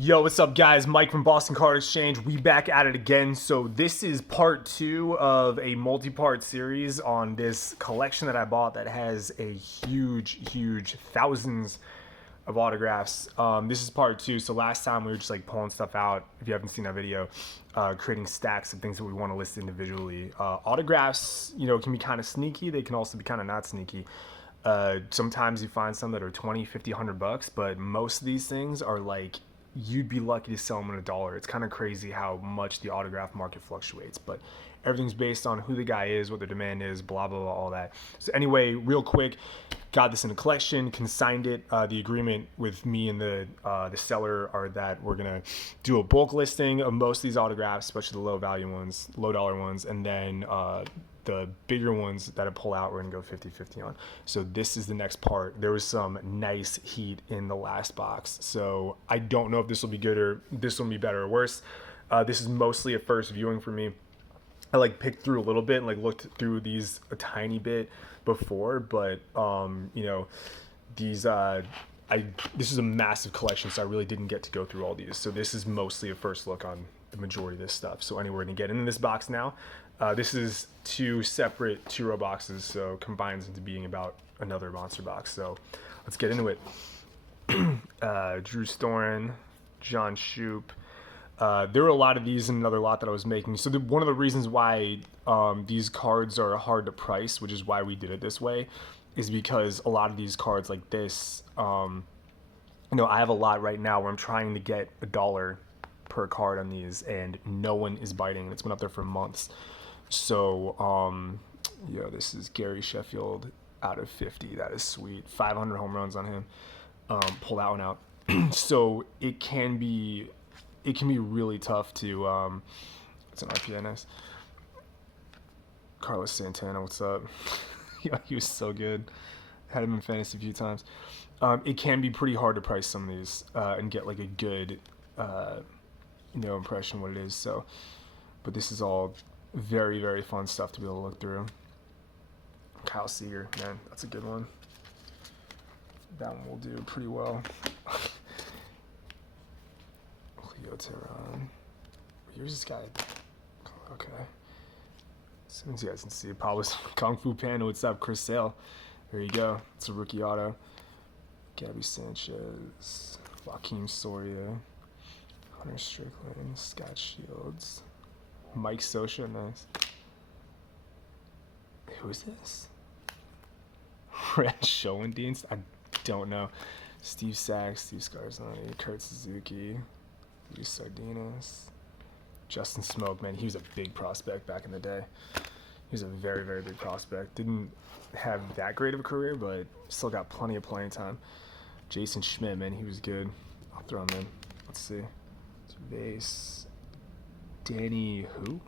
Yo, what's up, guys? Mike from Boston Card Exchange. We back at it again. So this is part two of a multi-part series on this collection that I bought that has a huge thousands of autographs. This is part two. So last time we were just like pulling stuff out. If you haven't seen that video, creating stacks of things that we want to list individually. Autographs, can be kind of sneaky. They can also be kind of not sneaky. Sometimes you find some that are 20, 50, 100 bucks, but most of these things are like you'd be lucky to sell them at $1. It's kind of crazy how much the autograph market fluctuates, but everything's based on who the guy is, what the demand is, blah blah blah, all that. So anyway, real quick, got this in a collection, consigned it. The agreement with me and the seller are that we're gonna do a bulk listing of most of these autographs, especially the low value ones, low dollar ones, and then the bigger ones that I pull out, we're gonna go 50-50 on. So this is the next part. There was some nice heat in the last box, so I don't know if this will be good or this will be better or worse. This is mostly a first viewing for me. I like picked through a little bit and like looked through these a tiny bit before, but these this is a massive collection, so I really didn't get to go through all these. So this is mostly a first look on the majority of this stuff. So anyway, we're gonna get into this box now. This is two separate two-row boxes, so combines into being about another monster box. So let's get into it. Drew Storen, John Shoup. There were a lot of these in another lot that I was making. So one of the reasons why these cards are hard to price, which is why we did it this way, is because a lot of these cards like this, I have a lot right now where I'm trying to get $1 per card on these, and no one is biting. It's been up there for months. So, this is Gary Sheffield out of 50. That is sweet. 500 home runs on him. Pull that one out. So it can be really tough to. It's an RPNS. Carlos Santana, what's up? He was so good. Had him in fantasy a few times. It can be pretty hard to price some of these and get like a good, impression what it is. So, but this is all very fun stuff to be able to look through. Kyle Seager, man, that's a good one. That one will do pretty well. Leo Tehran. Here's this guy. Okay. As soon as you guys can see it, Pablo's Kung Fu Panda. What's up, Chris Sale? There you go. It's a rookie auto. Gabby Sanchez, Joaquin Soria, Hunter Strickland, Scott Shields, Mike Scioscia, nice. Who is this? Red Schoendienst? I don't know. Steve Sachs, Steve Scarzani, Kurt Suzuki, Luis Sardinas, Justin Smoke, man, he was a big prospect back in the day. He was a very big prospect. Didn't have that great of a career, but still got plenty of playing time. Jason Schmidt, man, he was good. I'll throw him in. Let's see. Base. Danny who?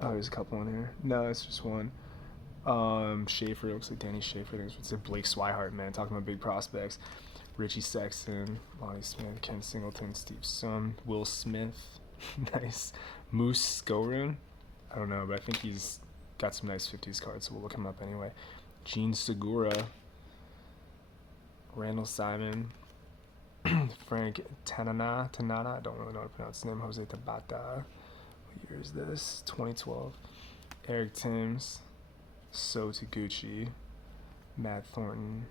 Oh, there's a couple in here. No, it's just one. Schaefer, looks like Danny Schaefer. I think it's Blake Swihart, man, talking about big prospects. Richie Sexton, Lonnie Smith, Ken Singleton, Steve Sun, Will Smith, nice. Moose Skoruun, I don't know, but I think he's got some nice 50s cards, so we'll look him up anyway. Gene Segura, Randall Simon, Frank Tanana, I don't really know how to pronounce his name. Jose Tabata. What year is this? 2012. Eric Timms, So Taguchi, Matt Thornton.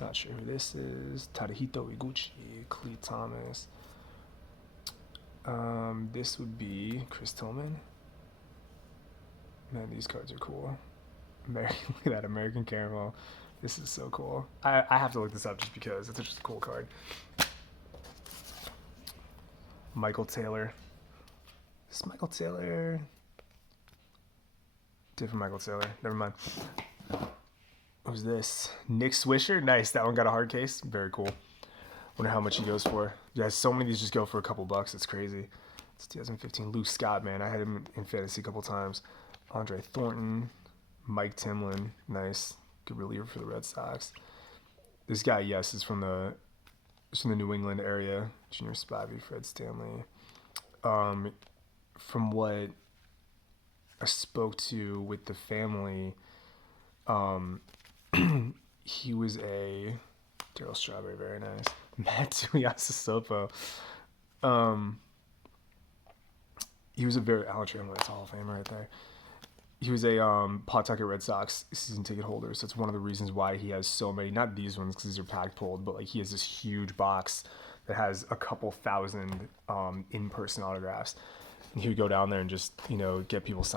Not sure who this is. Tadahito Iguchi, Clee Thomas. This would be Chris Tillman. Man, these cards are cool. Look at that American Caramel. This is so cool. I have to look this up just because it's just a cool card. Michael Taylor. This is Michael Taylor. Different Michael Taylor. Never mind. Who's this? Nick Swisher. Nice. That one got a hard case. Very cool. Wonder how much he goes for. Yeah, so many of these just go for a couple bucks. It's crazy. It's 2015. Lou Scott, man. I had him in fantasy a couple times. Andre Thornton. Mike Timlin. Nice. Good reliever for the Red Sox. This guy, yes, is from the New England area. Junior Spivey, Fred Stanley. From what I spoke to with the family, he was a Daryl Strawberry, very nice. Matt Tuiasosopo. He was a very Alan Trammell, that's a Hall of Famer right there. He was a Pawtucket Red Sox season ticket holder, so it's one of the reasons why he has so many. Not these ones because these are pack pulled, but like he has this huge box that has a couple thousand in-person autographs. And he would go down there and just get people to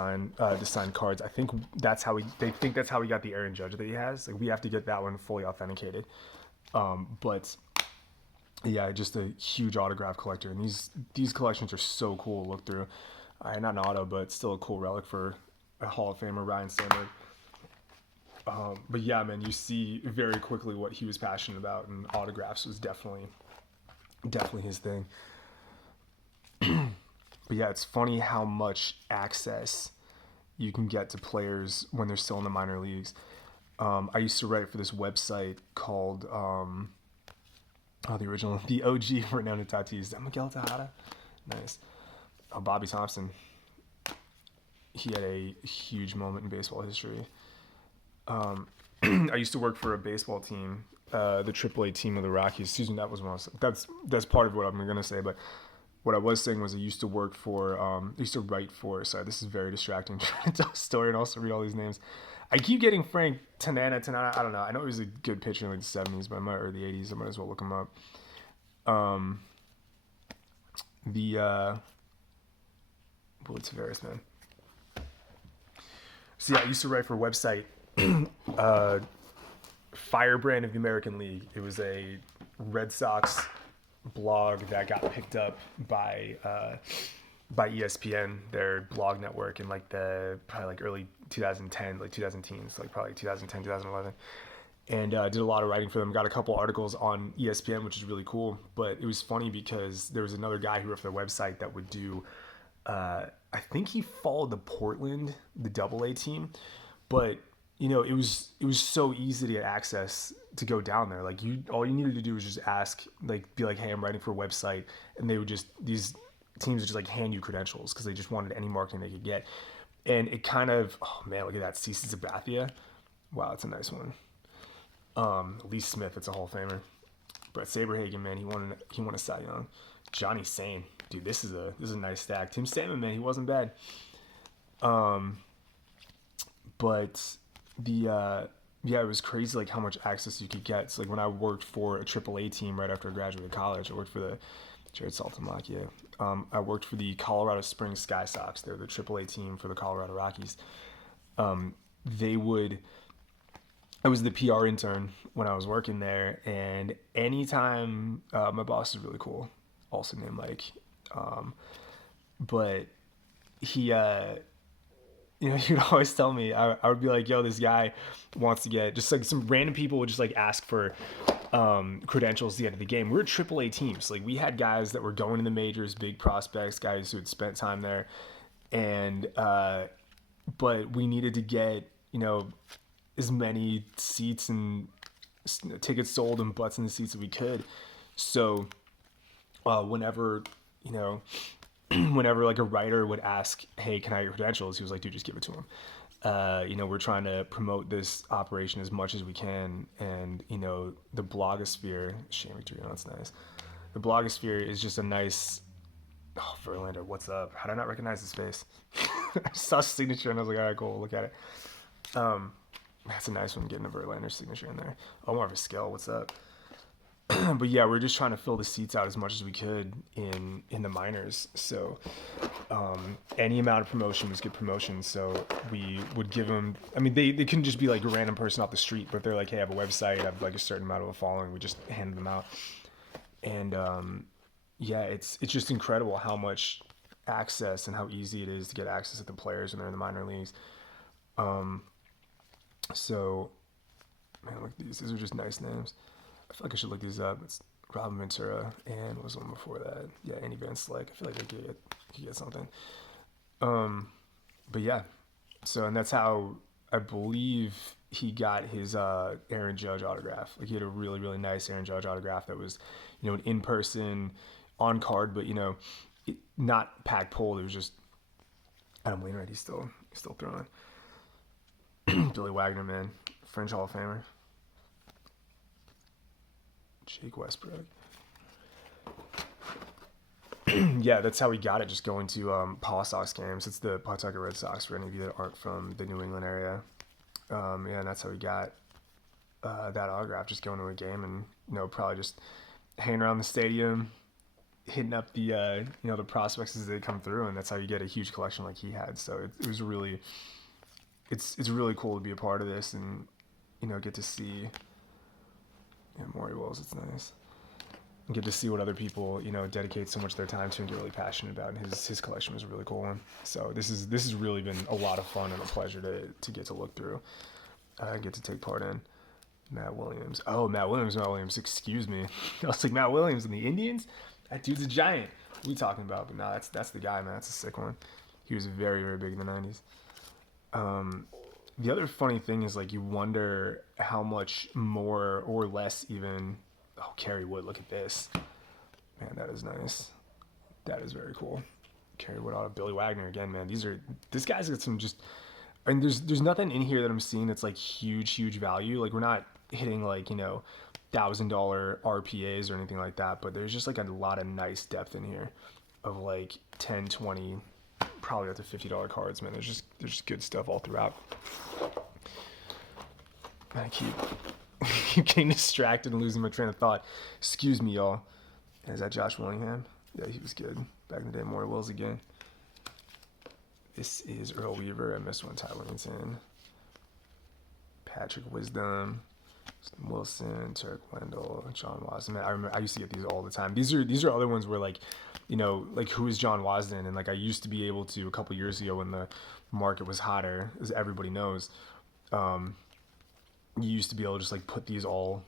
sign cards. I think that's how they think that's how he got the Aaron Judge that he has. Like we have to get that one fully authenticated. But yeah, just a huge autograph collector, and these collections are so cool to look through. Not an auto, but still a cool relic for a Hall of Famer, Ryan Sandberg. But yeah, man, you see very quickly what he was passionate about, and autographs was definitely his thing. But yeah, it's funny how much access you can get to players when they're still in the minor leagues. I used to write for this website called the OG for Fernando Tatis. Is that Miguel Tejada? Nice. Bobby Thompson. He had a huge moment in baseball history. I used to work for a baseball team, the AAA team of the Rockies. Susan, that was one. That's part of what I'm going to say. But what I was saying was I used to write for. Sorry, this is very distracting. Trying to tell a story and also read all these names. I keep getting Frank Tanana. I don't know. I know he was a good pitcher in like the 70s, but or the 80s. I might as well look him up. Willie Tavares, man. So yeah, I used to write for a website, Firebrand of the American League. It was a Red Sox blog that got picked up by ESPN, their blog network, in like probably early 2010, like 2010s, like probably 2010, 2011. And did a lot of writing for them. Got a couple articles on ESPN, which is really cool. But it was funny because there was another guy who wrote for their website that would do. I think he followed the Portland, the AA team, but it was so easy to get access to go down there. Like all you needed to do was just ask, like be like, hey, I'm writing for a website, and they would these teams would just like hand you credentials because they just wanted any marketing they could get. And it kind of, oh man, look at that, CC Sabathia. Wow, that's a nice one. Lee Smith, it's a Hall of Famer. Brett Saberhagen, man, he won a Cy Young. Johnny Sane, dude, this is a nice stack. Tim Salmon, man, he wasn't bad. But it was crazy like how much access you could get. So like when I worked for a AAA team right after I graduated college, I worked for the Jared Saltimach, yeah. I worked for the Colorado Springs Sky Sox. They're the AAA team for the Colorado Rockies. I was the PR intern when I was working there, and anytime my boss is really cool, also named Mike, but he he would always tell me, I would be like, yo, this guy wants to get, just like some random people would just like ask for credentials at the end of the game. We were AAA teams. Like we had guys that were going to the majors, big prospects, guys who had spent time there, and but we needed to get as many seats and tickets sold and butts in the seats that we could. So whenever like a writer would ask, hey, can I have your credentials? He was like, dude, just give it to him. We're trying to promote this operation as much as we can. And, the blogosphere, Shane Victorino, that's nice. The blogosphere is just a nice, Verlander, what's up? How did I not recognize his face? I saw his signature and I was like, all right, cool, look at it. That's a nice one, getting a Verlander signature in there. Omar Vizquel, what's up? But yeah, we're just trying to fill the seats out as much as we could in the minors. So any amount of promotion was good promotion. So we would give them, I mean, they couldn't just be like a random person off the street, but they're like, hey, I have a website, I have like a certain amount of a following. We just handed them out. And it's just incredible how much access and how easy it is to get access to the players when they're in the minor leagues. So, man, look, these are just nice names. I feel like I should look these up. It's Robin Ventura, and what was one before that? Yeah, Andy Van Slyke. I feel like I could get something. But yeah, so, and that's how I believe he got his Aaron Judge autograph. Like he had a really, really nice Aaron Judge autograph that was, an in-person, on card, but not pack pulled. It was just Adam Wainwright. He's still throwing. Billy Wagner, man, French Hall of Famer. Jake Westbrook. Yeah, that's how we got it. Just going to Paw Sox games. It's the Pawtucket Red Sox for any of you that aren't from the New England area. Yeah, and that's how we got that autograph. Just going to a game and probably just hanging around the stadium, hitting up the the prospects as they come through, and that's how you get a huge collection like he had. So it was really, it's really cool to be a part of this and get to see. Yeah, Maury Wills, it's nice. And get to see what other people dedicate so much of their time to and get really passionate about. And his collection was a really cool one. So this has really been a lot of fun and a pleasure to get to look through, get to take part in. Matt Williams. Oh, Matt Williams. Excuse me. I was like, Matt Williams and the Indians. That dude's a giant. What are we talking about? But no, that's the guy, man. That's a sick one. He was very, very big in the 90s. The other funny thing is, like, you wonder how much more or less even. Oh, Kerry Wood, look at this. Man, that is nice. That is very cool. Kerry Wood auto. Billy Wagner again, man. This guy's got some just. I mean, there's nothing in here that I'm seeing that's like huge value. Like, we're not hitting like $1,000 RPAs or anything like that, but there's just like a lot of nice depth in here of like 10, 20, probably up to $50 cards, man. There's just good stuff all throughout. I keep getting distracted and losing my train of thought. Excuse me, y'all. Is that Josh Willingham? Yeah, he was good back in the day. Maury Wills again. This is Earl Weaver. I missed one. Ty Willington. Patrick Wisdom. Wilson, Turk Wendell, John Wasden. Man, I remember I used to get these all the time. These are other ones where like who is John Wasden? And like I used to be able to a couple years ago when the market was hotter, as everybody knows. You used to be able to just like put these all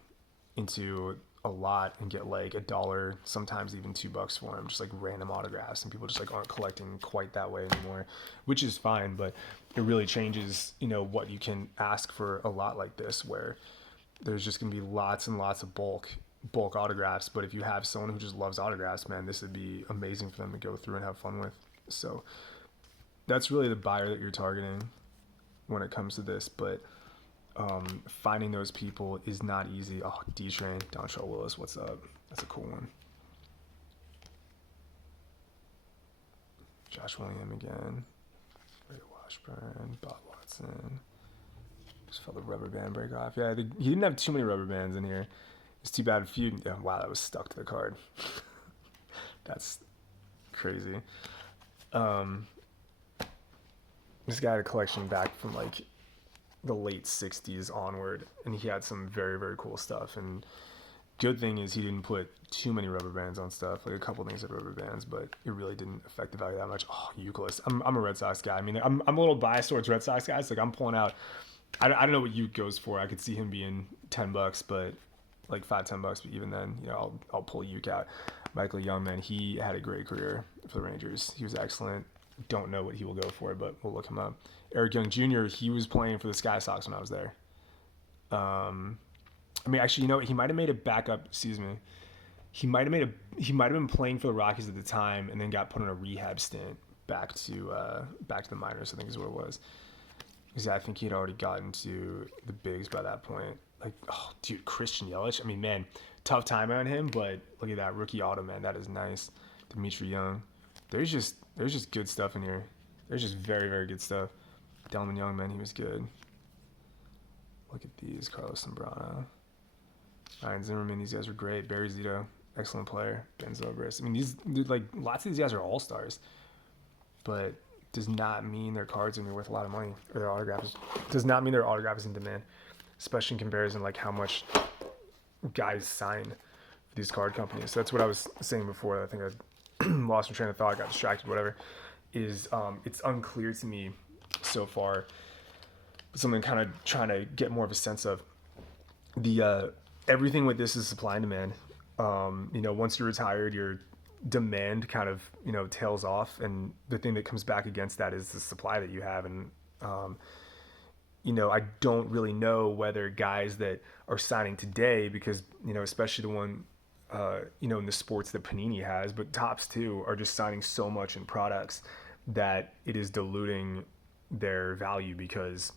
into a lot and get like $1, sometimes even $2 for them, just like random autographs, and people just like aren't collecting quite that way anymore, which is fine, but it really changes what you can ask for a lot like this, where there's just gonna be lots and lots of bulk autographs. But if you have someone who just loves autographs, man, this would be amazing for them to go through and have fun with. So that's really the buyer that you're targeting when it comes to this, but finding those people is not easy. Oh, D-Train, Dontrell Willis, what's up? That's a cool one. Josh William again. Ray Washburn, Bob Watson. Just felt the rubber band break off. Yeah, he didn't have too many rubber bands in here. It's too bad if you... Yeah, wow, that was stuck to the card. That's crazy. This guy had a collection back from like the late 60s onward, and he had some very, very cool stuff. And good thing is he didn't put too many rubber bands on stuff. Like a couple things had rubber bands, but it really didn't affect the value that much. Oh, Euclid. I'm a Red Sox guy. I mean, I'm a little biased towards Red Sox guys. Like I'm pulling out. I don't know what Euc goes for. I could see him being $10, but like $5-10. But even then, I'll pull Euc out. Michael Young, man, he had a great career for the Rangers. He was excellent. Don't know what he will go for, but we'll look him up. Eric Young Jr., he was playing for the Sky Sox when I was there. I mean, actually, he might have made a backup. Excuse me. He might have been playing for the Rockies at the time, and then got put on a rehab stint back to the minors, I think is what it was. Because I think he had already gotten to the bigs by that point. Like, oh, dude, Christian Yelich. I mean, man, tough time on him, but look at that rookie auto, man. That is nice. Dimitri Young. There's just good stuff in here. There's just very, very good stuff. Delman Young, man, he was good. Look at these. Carlos Zambrano. Ryan Zimmerman, these guys were great. Barry Zito, excellent player. Ben Zobrist. I mean, lots of these guys are all-stars. But does not mean their cards are going to be worth a lot of money. Or their autographs. Does not mean their autograph is in demand. Especially in comparison, like, how much guys sign for these card companies. So that's what I was saying before. I think I lost my train of thought, got distracted, whatever. It's unclear to me so far, but something kind of trying to get more of a sense of the everything with this is supply and demand. Once you're retired, your demand kind of tails off, and the thing that comes back against that is the supply that you have. And I don't really know whether guys that are signing today, because especially the one in the sports that Panini has, but Topps too, are just signing so much in products that it is diluting their value, because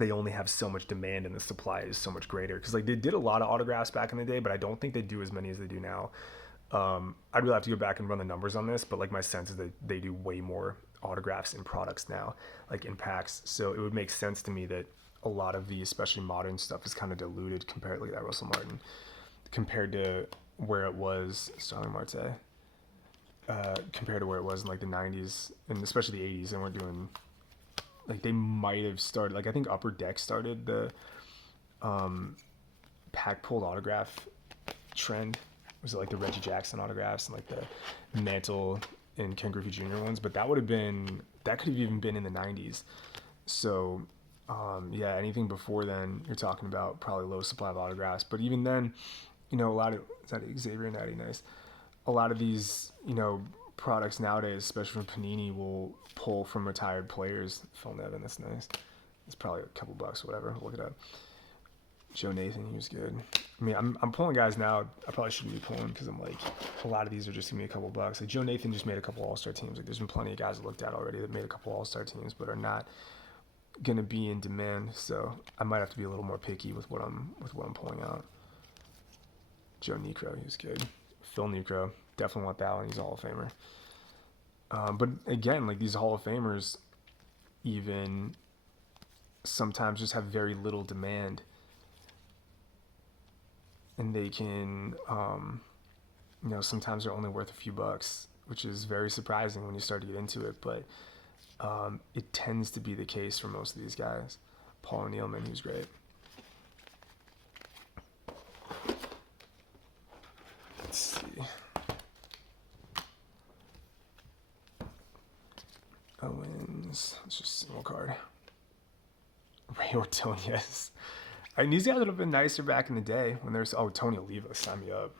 they only have so much demand and the supply is so much greater. Because like they did a lot of autographs back in the day, but I don't think they do as many as they do now. I'd really have to go back and run the numbers on this, but like my sense is that they do way more autographs in products now, like in packs. So it would make sense to me that a lot of the especially modern stuff is kind of diluted compared to like that Russell Martin compared to where it was Starling Marte. Compared to where it was in like the 90s and especially the 80s. They weren't doing like they might have started like I think Upper Deck started the pack pulled autograph trend. Was it like the Reggie Jackson autographs and like the Mantle and Ken Griffey Jr. ones? But that could have even been in the 90s. So yeah, anything before then, you're talking about probably low supply of autographs. But even then, you know, a lot of is that Xavier Natty nice. A lot of these, you know, products nowadays, especially from Panini, will pull from retired players. Phil Nevin, that's nice. It's probably a couple bucks, whatever. Look it up. Joe Nathan, he was good. I mean, I'm pulling guys now. I probably shouldn't be pulling because I'm like, a lot of these are just gonna be a couple bucks. Like Joe Nathan just made a couple All-Star teams. Like there's been plenty of guys I looked at already that made a couple All-Star teams, but are not gonna be in demand. So I might have to be a little more picky with what I'm pulling out. Joe Necro, he was good. Phil Necro, definitely want that one. He's a Hall of Famer. But again, like these Hall of Famers, even sometimes just have very little demand. And they can, you know, sometimes they're only worth a few bucks, which is very surprising when you start to get into it. But it tends to be the case for most of these guys. Paul Nealman, he was great. Let's see. Owens, it's just a single card. Ray Ordonez. I mean, these guys would have been nicer back in the day when there's Tony Oliva, sign me up.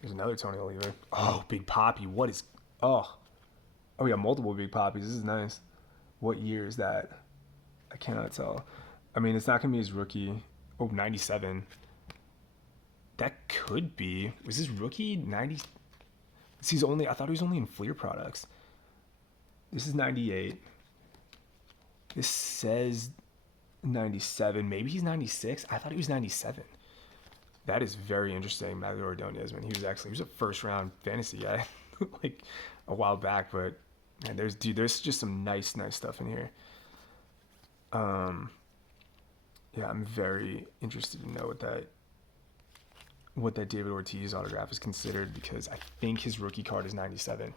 There's another Tony Oliva. Oh, Big Poppy. What is we got multiple Big Poppies. This is nice. What year is that? I cannot tell. I mean, it's not gonna be his rookie. 97. That could be. Was his rookie 90? I thought he was only in Fleer products. This is 98. This says 97. Maybe he's 96. I thought he was 97. That is very interesting. Matthew Ordonez, man. He was a first round fantasy guy like a while back, but man, there's just some nice stuff in here. Yeah, I'm very interested to know what that David Ortiz autograph is considered, because I think his rookie card is 97.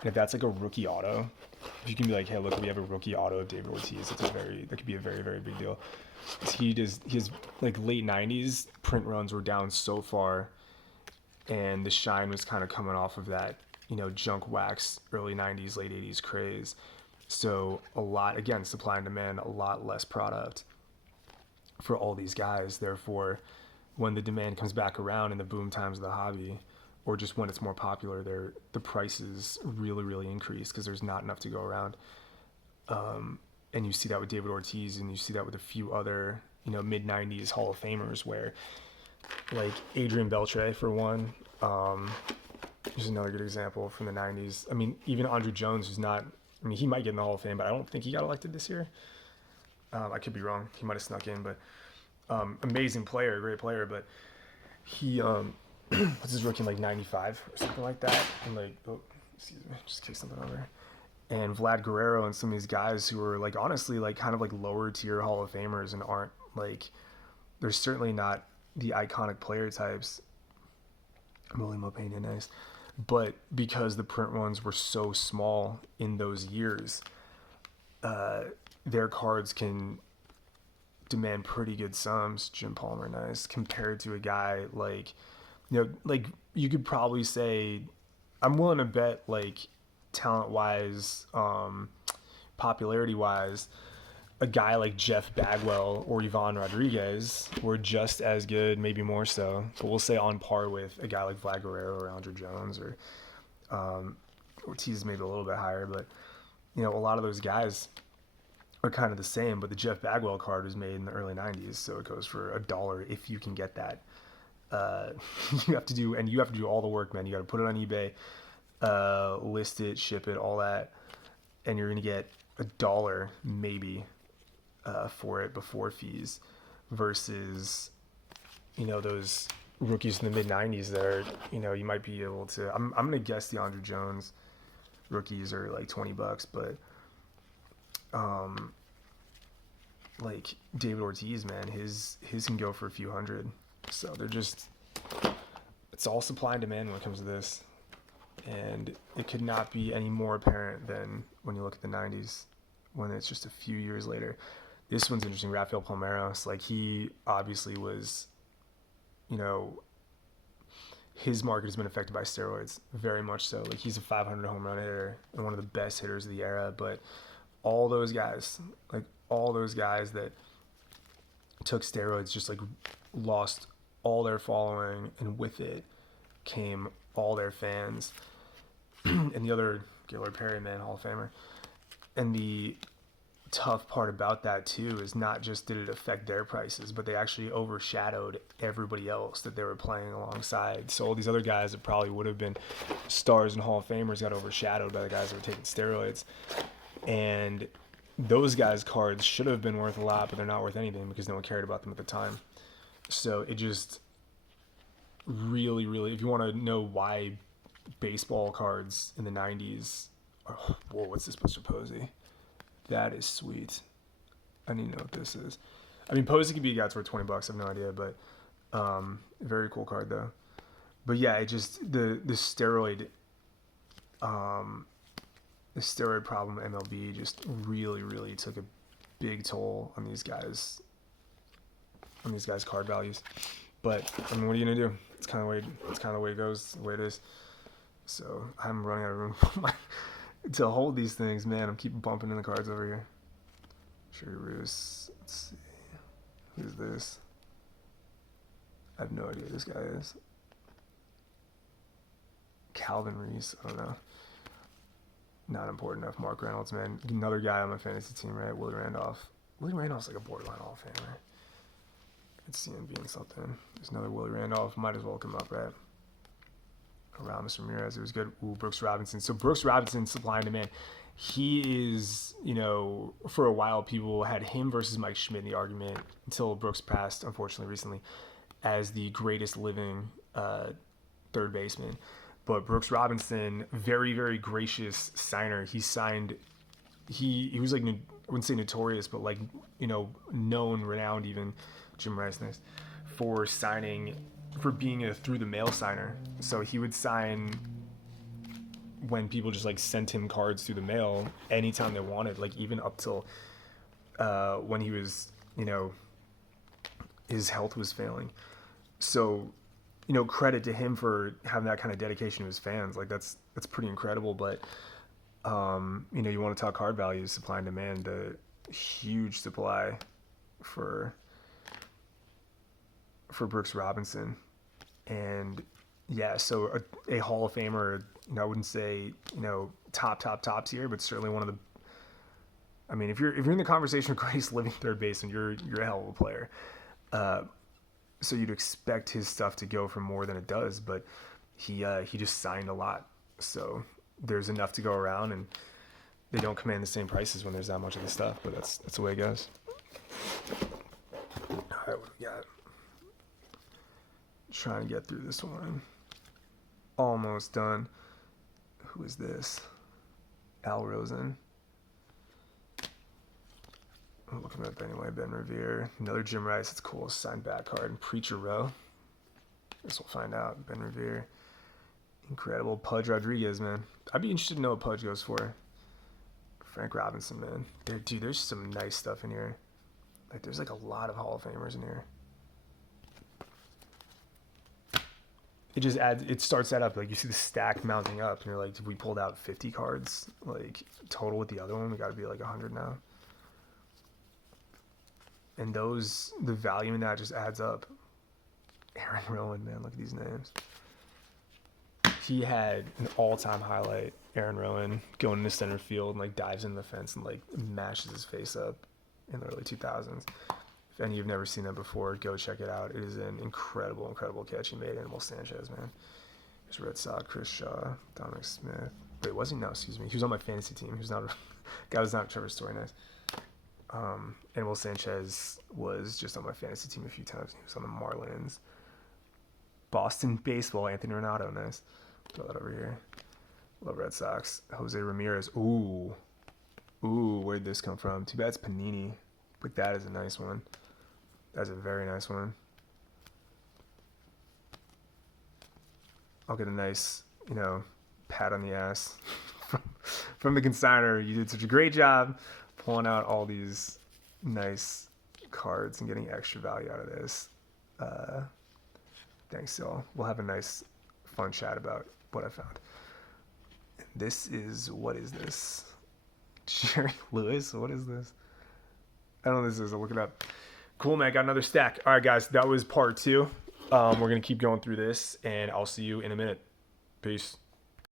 And if that's like a rookie auto, if you can be like, hey, look, we have a rookie auto of David Ortiz, that could be a very, very big deal. His like late 90s print runs were down so far, and the shine was kind of coming off of that, you know, junk wax early 90s, late 80s craze. So a lot, again, supply and demand, a lot less product for all these guys. Therefore, when the demand comes back around in the boom times of the hobby, or just when it's more popular, the prices really increase because there's not enough to go around. And you see that with David Ortiz, and you see that with a few other, you know, mid-90s Hall of Famers, where like Adrian Beltre, for one, is another good example from the 90s. I mean, even Andrew Jones, who's not, I mean, he might get in the Hall of Fame, but I don't think he got elected this year. I could be wrong. He might have snuck in, but amazing player, great player, but he what's his rookie in like 95 or something like that, and like, oh, excuse me, just kicked something over. And Vlad Guerrero and some of these guys who are like, honestly, like kind of like lower tier Hall of Famers and aren't like, they're certainly not the iconic player types. William Opena, nice. But because the print runs were so small in those years, their cards can demand pretty good sums. Jim Palmer, nice. Compared to a guy like, you know, like you could probably say, I'm willing to bet like talent-wise, popularity-wise, a guy like Jeff Bagwell or Ivan Rodriguez were just as good, maybe more so, but we'll say on par with a guy like Vlad Guerrero or Andrew Jones, or Ortiz maybe a little bit higher, but you know, a lot of those guys are kind of the same. But the Jeff Bagwell card was made in the early 90s, so it goes for $1 if you can get that. You have to do all the work, man. You got to put it on eBay, list it, ship it, all that, and you're gonna get $1 maybe for it before fees, versus, you know, those rookies in the mid 90s that are, you know, you might be able to. I'm gonna guess the Andre Jones rookies are like $20, but like David Ortiz, man, his can go for a few hundred. So they're just, it's all supply and demand when it comes to this, and it could not be any more apparent than when you look at the 90s, when it's just a few years later. This one's interesting. Rafael Palmeiras, like, he obviously was, you know, his market has been affected by steroids, very much so. Like, he's a 500 home run hitter and one of the best hitters of the era, but all those guys, like all those guys that took steroids, just like lost all their following, and with it came all their fans. And the other, Gilbert Perry, man, Hall of Famer. And the tough part about that too is not just did it affect their prices, but they actually overshadowed everybody else that they were playing alongside. So all these other guys that probably would have been stars and Hall of Famers got overshadowed by the guys that were taking steroids. And those guys' cards should have been worth a lot, but they're not worth anything because no one cared about them at the time. So it just really, really, if you want to know why baseball cards in the 90s are, whoa, what's this Buster Posey? That is sweet. I need to know what this is. I mean, Posey could be a guy that's worth $20. I have no idea, but very cool card though. But yeah, it just the steroid problem MLB just really, really took a big toll on these guys' card values. But I mean, what are you gonna do? It's kind of the way it goes, the way it is. So I'm running out of room to hold these things, man. I'm keep bumping in the cards over here. Sherry Roos. Let's see. Who's this? I have no idea who this guy is. Calvin Reese. I don't know. Not important enough. Mark Reynolds, man. Another guy on my fantasy team, right? Willie Randolph. Willie Randolph's like a borderline Hall of Famer. I could see him being something. There's another Willie Randolph. Might as well come up, right? Aramis Ramirez, it was good. Ooh, Brooks Robinson. So Brooks Robinson, supply and demand. He is, you know, for a while people had him versus Mike Schmidt in the argument until Brooks passed, unfortunately, recently, as the greatest living third baseman. But Brooks Robinson, very, very gracious signer. He signed, he was like, I wouldn't say notorious, but like, you know, known, renowned even, Jim Rice, nice, for signing, for being a through the mail signer. So he would sign when people just like sent him cards through the mail anytime they wanted, like even up till when he was, you know, his health was failing. So, you know, credit to him for having that kind of dedication to his fans. Like that's pretty incredible. But you know, you want to talk card values, supply and demand, the huge supply for Brooks Robinson. And yeah, so a Hall of Famer, you know, I wouldn't say, you know, top tier, but certainly one of the, I mean, if you're in the conversation with greatest living third baseman, you're a hell of a player. So you'd expect his stuff to go for more than it does, but he just signed a lot. So there's enough to go around, and they don't command the same prices when there's that much of the stuff, but that's the way it goes. All right, what do we got? Trying to get through this one. Almost done. Who is this? Al Rosen. I'm looking up anyway. Ben Revere. Another Jim Rice. It's cool. Signed back card. And Preacher Row. Guess we'll find out. Ben Revere. Incredible. Pudge Rodriguez, man. I'd be interested to know what Pudge goes for. Frank Robinson, man. Dude, there's some nice stuff in here. Like, there's like a lot of Hall of Famers in here. It just adds, it starts that up. Like, you see the stack mounting up, and you're like, if we pulled out 50 cards, like, total with the other one, we got to be like 100 now. And those, the value in that just adds up. Aaron Rowan, man, look at these names. He had an all-time highlight, Aaron Rowan, going into center field and, like, dives in the fence and, like, mashes his face up in the early 2000s. If any of you have never seen that before, go check it out. It is an incredible, incredible catch he made. Animal Sanchez, man. There's Red Sox, Chris Shaw, Dominic Smith. Wait, was he? No, excuse me. He was on my fantasy team. He was not. Guy was not Trevor Story. Nice. Anibal Sanchez was just on my fantasy team a few times. He was on the Marlins. Boston Baseball, Anthony Renato, nice. Throw that over here. Love Red Sox. Jose Ramirez. Ooh, where'd this come from? Too bad it's Panini, but that is a nice one. That's a very nice one. I'll get a nice, pat on the ass from the consigner. You did such a great job pulling out all these nice cards and getting extra value out of this. Thanks, y'all. We'll have a nice, fun chat about what I found. What is this? Jerry Lewis? What is this? I don't know what this is. I'll look it up. Cool, man. Got another stack. All right, guys. That was part 2. We're going to keep going through this, and I'll see you in a minute. Peace.